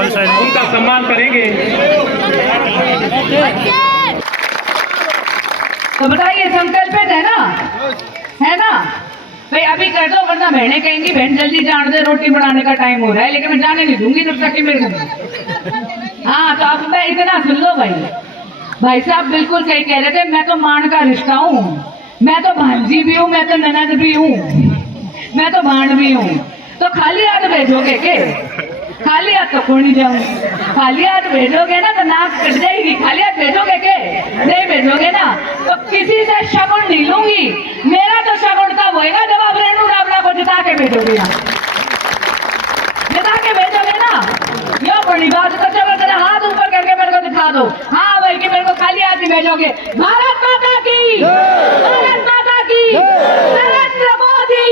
उनका सम्मान करेंगे। तो बताइए, संकल्पित है ना भाई? अभी कर दो, वरना बहनें कहेंगी बहन जल्दी जान दे, रोटी बनाने का टाइम हो रहा है। लेकिन मैं जाने नहीं दूंगी जब तक कि मेरे को। हाँ, तो अब मैं इतना सुन लो भाई साहब बिल्कुल सही कह रहे थे। मैं तो मान का रिश्ता हूँ, मैं तो भांजी भी हूँ, मैं तो ननद भी हूँ, मैं तो भांड भी हूँ। तो खाली हाथ भेजोगे के? खाली हाथ तो कौन नहीं जाऊँ। खाली हाथ भेजोगे ना तो नाक कट जाएगी। खाली हाथ भेजोगे के? नहीं भेजोगे ना तो किसी से शगुन नहीं लूंगी। मेरा तो शगुन तब होएगा जब आप रेणु डाबला को जिता के भेजोगे ना। जिता के भेजोगे ना, यो बड़ी बात। तो चलो जरा हाथ ऊपर करके मेरे को दिखा दो। हाँ भाई, कि मेरे को खाली हाथ ही भेजोगे। भारत माता की, भारत माता की, नरेंद्र मोदी,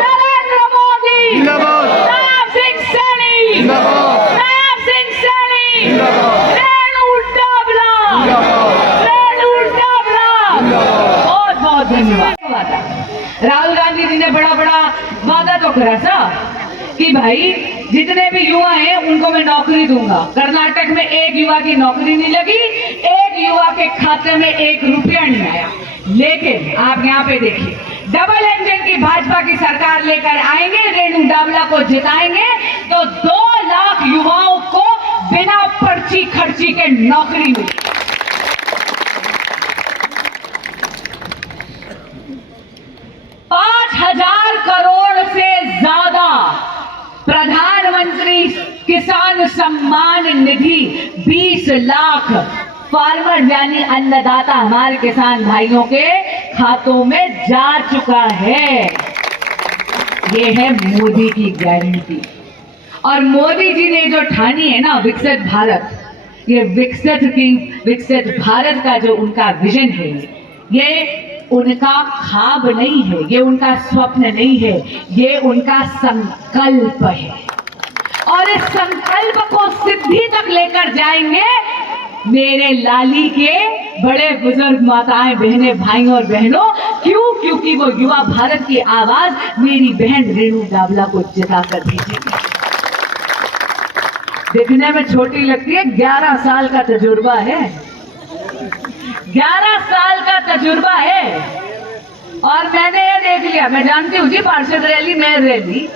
नरेंद्र मोदी, नायब सिंह सैनी, नायब सिंह सैनी, रेणु डाबला, रेणु डाबला। बहुत बहुत धन्यवाद। राहुल गांधी जी ने बड़ा वादा तो करा था कि भाई जितने भी युवा हैं उनको मैं नौकरी दूंगा। कर्नाटक में एक युवा की नौकरी नहीं लगी, एक युवा के खाते में 1 रुपया नहीं आया। लेकिन आप यहाँ पे देखिए, डबल इंजन की भाजपा की सरकार लेकर आएंगे, रेणु डाबला को जिताएंगे तो 2 लाख युवाओं को बिना पर्ची खर्ची के नौकरी मिलेगी। 5,000 करोड़ से ज्यादा प्रधानमंत्री किसान सम्मान निधि, 20 लाख फार्मर यानी अन्नदाता हमारे किसान भाइयों के खातों में जा चुका है। ये है मोदी की गारंटी। और मोदी जी ने जो ठानी है ना विकसित भारत, ये विकसित भारत का जो उनका विजन है, ये उनका ख्वाब नहीं है, ये उनका स्वप्न नहीं है, ये उनका संकल्प है। और इस संकल्प को सिद्धि तक लेकर जाएंगे मेरे लाली के बड़े बुजुर्ग माताएं, बहनें, भाई और बहनों। क्यों? क्योंकि वो युवा भारत की आवाज मेरी बहन रेणु डाबला को जिता कर भेजेगी। देखने में छोटी लगती है, 11 साल का तजुर्बा है, 11 साल का तजुर्बा है। और मैंने ये देख लिया, मैं जानती हूँ जी पार्षद रैली, मेयर रैली,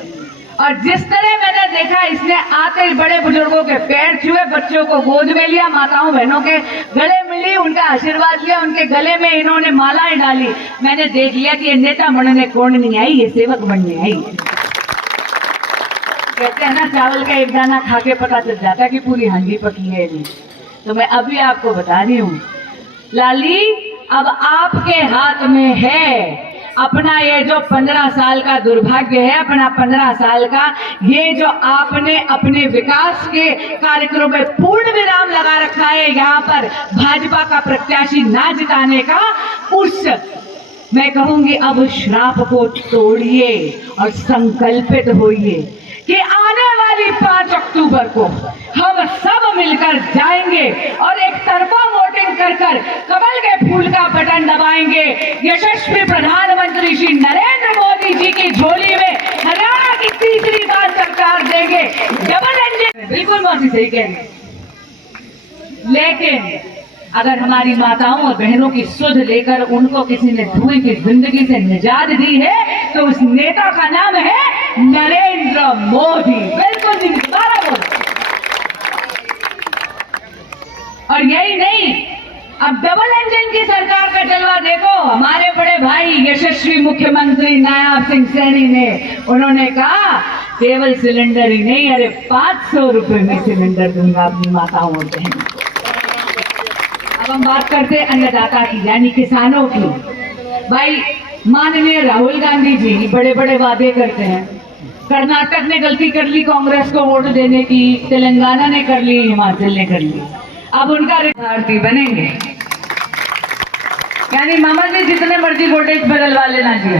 और जिस तरह मैंने देखा, इसने आते ही बड़े बुजुर्गों के पैर छुए, बच्चों को गोद में लिया, माताओं बहनों के गले मिली, उनका आशीर्वाद लिया, उनके गले में इन्होंने मालाएं डाली। मैंने देख लिया कि ये नेता बनने कौन नहीं आई, ये सेवक बनने आई। कहते हैं ना, चावल का एक दाना खा के पता चल जाता है कि पूरी हांडी पकी है नहीं। तो मैं अभी आपको बता रही हूँ, लाली अब आपके हाथ में है अपना ये जो 15 साल का दुर्भाग्य है, अपना 15 साल का ये जो आपने अपने विकास के कार्यक्रम में पूर्ण विराम लगा रखा है, यहाँ पर भाजपा का प्रत्याशी ना जिताने का, उस मैं कहूंगी अब श्राप को तोड़िए और संकल्पित होइए कि आने वाली 5 अक्टूबर को हम सब मिलकर जाएंगे और एक तरफा वोटिंग कर कमल के फूल का बटन दबाएंगे। यशस्वी प्रधानमंत्री श्री नरेंद्र मोदी जी की झोली में हरियाणा की तीसरी बार सरकार देंगे। डबल इंजन, बिल्कुल मौसी सही कह रही। लेकिन अगर हमारी माताओं और बहनों की सुध लेकर उनको किसी ने धुएं की जिंदगी से निजात दी है तो उस नेता का नाम है नरेंद्र मोदी। बिल्कुल जी, दोबारा बोलो। और यही नहीं, अब डबल इंजन की सरकार का जलवा देखो। हमारे बड़े भाई यशस्वी मुख्यमंत्री नायब सिंह सैनी ने, उन्होंने कहा केवल सिलेंडर ही नहीं, अरे 500 रुपए में सिलेंडर दूंगा अपनी माताओं और बहनों को। अब हम बात करते हैं अन्नदाता की, यानी किसानों की। भाई माननीय राहुल गांधी जी बड़े बड़े वादे करते हैं। कर्नाटक ने गलती कर ली कांग्रेस को वोट देने की, तेलंगाना ने कर ली, हिमाचल ने कर ली। अब उनका भारतीय बनेंगे, यानी मामा जी जितने मर्जी वोटेज बदलवा लेना जी,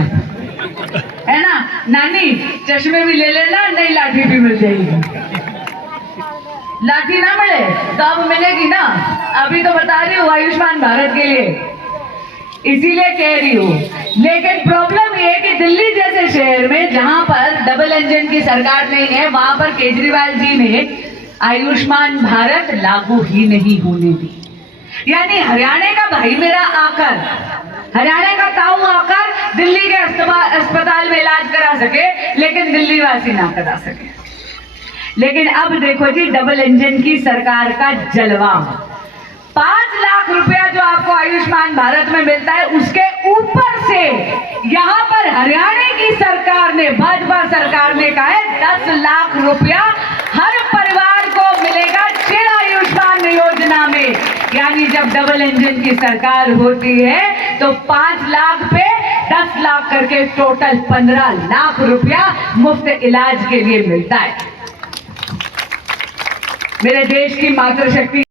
है ना नानी, चश्मे भी ले लेना, नई लाठी भी मिल जाएगी। लाठी ना मिले तो अब मिलेगी ना। अभी तो बता रही हूँ आयुष्मान भारत के लिए, इसीलिए कह रही हूँ। लेकिन प्रॉब्लम ये है कि दिल्ली जैसे शहर में जहां पर डबल इंजन की सरकार नहीं है, वहां पर केजरीवाल जी ने आयुष्मान भारत लागू ही नहीं होने दी। यानी हरियाणा का भाई मेरा आकर, हरियाणा का ताऊ आकर दिल्ली के अस्पताल में इलाज करा सके, लेकिन दिल्ली वासी ना करा सके। लेकिन अब देखो जी, डबल इंजन की सरकार का जलवा। 5 लाख रुपया जो आपको आयुष्मान भारत में मिलता है, उसके ऊपर से यहाँ पर हरियाणा की सरकार ने, भाजपा सरकार ने कहा है 10 लाख रुपया हर परिवार को मिलेगा चिर आयुष्मान योजना में। यानी जब डबल इंजन की सरकार होती है तो 5 लाख पे 10 लाख करके टोटल 15 लाख रुपया मुफ्त इलाज के लिए मिलता है। मेरे देश की मातृशक्ति